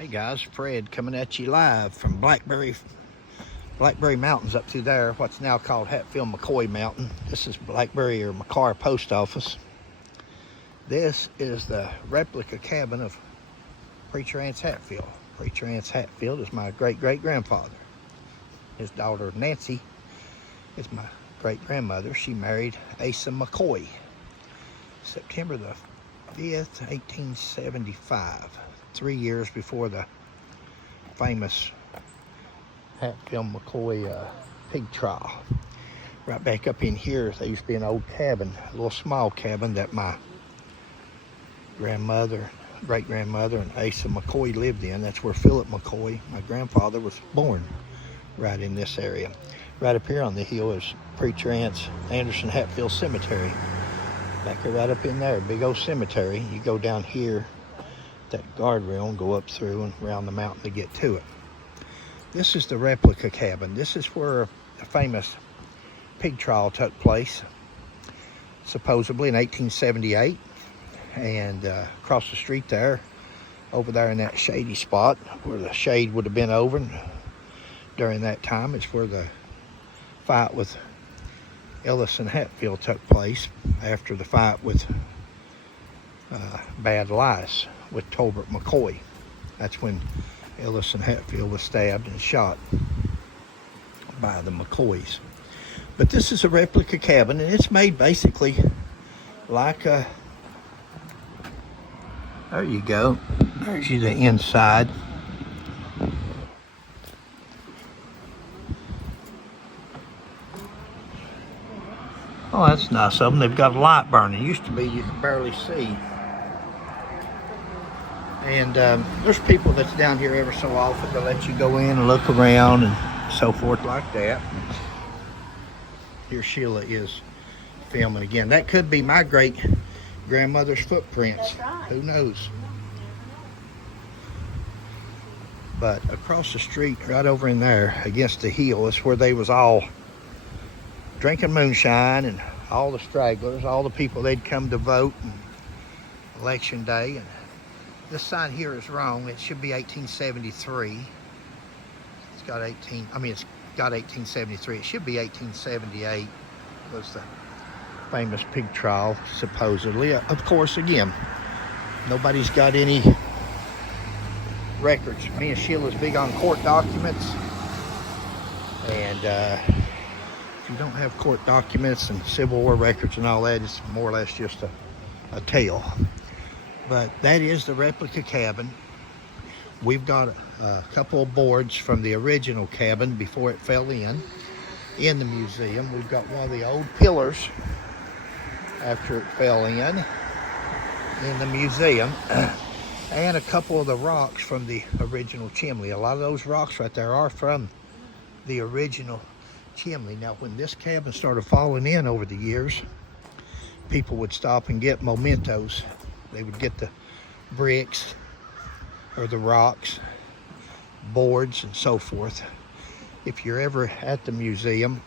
Hey guys, Fred coming at you live from Blackberry Mountains up through there, what's now called Hatfield McCoy Mountain. This is Blackberry or McCoy Post Office. This is the replica cabin of Preacher Anse Hatfield. Preacher Anse Hatfield is my great-great-grandfather. His daughter Nancy is my great-grandmother. She married Anse McCoy September the 5th, 1875. 3 years before the famous Hatfield McCoy pig trial. Right back up in here, there used to be an old cabin, a little small cabin that my grandmother, great-grandmother, and Asa McCoy lived in. That's where Philip McCoy, my grandfather, was born, right in this area. Right up here on the hill is Preacher Anse Anderson Hatfield Cemetery. Back here, right up in there, big old cemetery. You go down here, that guardrail, and go up through and around the mountain to get to it. This is the replica cabin. This is where the famous pig trial took place, supposedly in 1878. And across the street there, over there in that shady spot where the shade would have been over during that time, is where the fight with Ellis and Hatfield took place after the fight with Bad Lice with Tolbert McCoy. That's when Ellis and Hatfield was stabbed and shot by the McCoys. But this is a replica cabin, and it's made basically like a... There you go. There's you the inside. Oh, that's nice of them. They've got a light burning. It used to be you could barely see. And there's people that's down here every so often to let you go in and look around and so forth like that. Here Shelia is filming again. That could be my great-grandmother's footprints. That's right. Who knows? But across the street, right over in there, against the hill, is where they was all drinking moonshine, and all the stragglers, all the people they'd come to vote and election day. And this sign here is wrong. It should be 1873. It's got 1873. It should be 1878. Was the famous pig trial, supposedly. Of course, again, nobody's got any records. Me and Sheila's big on court documents. And if you don't have court documents and Civil War records and all that, it's more or less just a tale. But that is the replica cabin. We've got a couple of boards from the original cabin before it fell in the museum. We've got one of the old pillars after it fell in the museum, and a couple of the rocks from the original chimney. A lot of those rocks right there are from the original chimney. Now, when this cabin started falling in over the years, people would stop and get mementos. They would get the bricks or the rocks, boards, and so forth. If you're ever at the museum,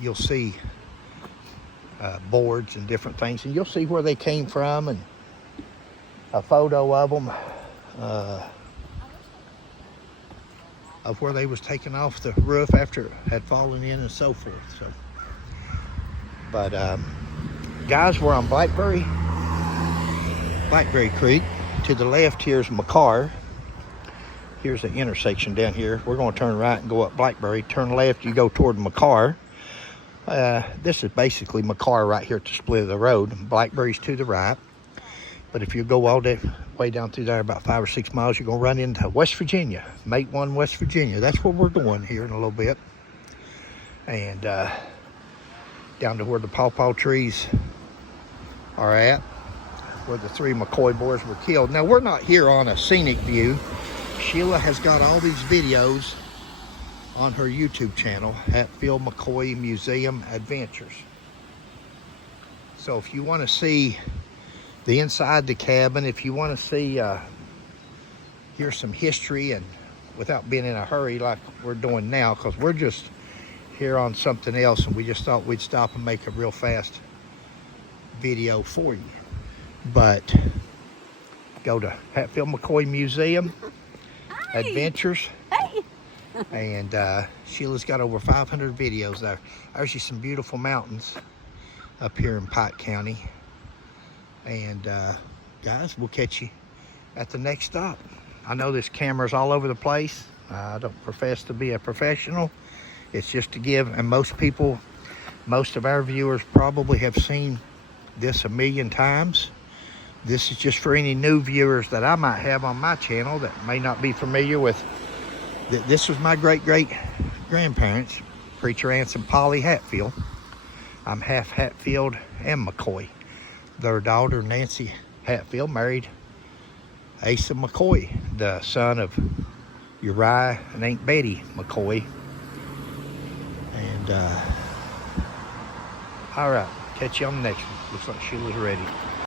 you'll see boards and different things, and you'll see where they came from and a photo of them, of where they was taken off the roof after it had fallen in and so forth. So, but guys, we're on Blackberry Creek. To the left here's McCoy. Here's the intersection down here. We're going to turn right and go up Blackberry. Turn left, you go toward McCoy. This is basically McCoy right here at the split of the road. Blackberry's to the right. But if you go all the way down through there about 5 or 6 miles, you're going to run into West Virginia. Mate 1, West Virginia. That's where we're going here in a little bit. And down to where the pawpaw trees are at, where the 3 McCoy boys were killed. Now, we're not here on a scenic view. Shelia has got all these videos on her YouTube channel, Hatfield McCoy Museum Adventures. So if you want to see the inside the cabin, if you want to see, hear some history, and without being in a hurry like we're doing now, because we're just here on something else, and we just thought we'd stop and make a real fast video for you. But go to Hatfield McCoy Museum adventures. Hey. And Sheila's got over 500 videos there. There's just some beautiful mountains up here in Pike County. And guys, we'll catch you at the next stop. I know this camera's all over the place. I don't profess to be a professional. It's just to give, and most of our viewers probably have seen this a million times. This is just for any new viewers that I might have on my channel that may not be familiar with. This was my great-great-grandparents, Preacher Anse and Polly Hatfield. I'm half Hatfield and McCoy. Their daughter, Nancy Hatfield, married Asa McCoy, the son of Uriah and Aunt Betty McCoy. And, all right, catch you on the next one. Looks like Sheila's ready.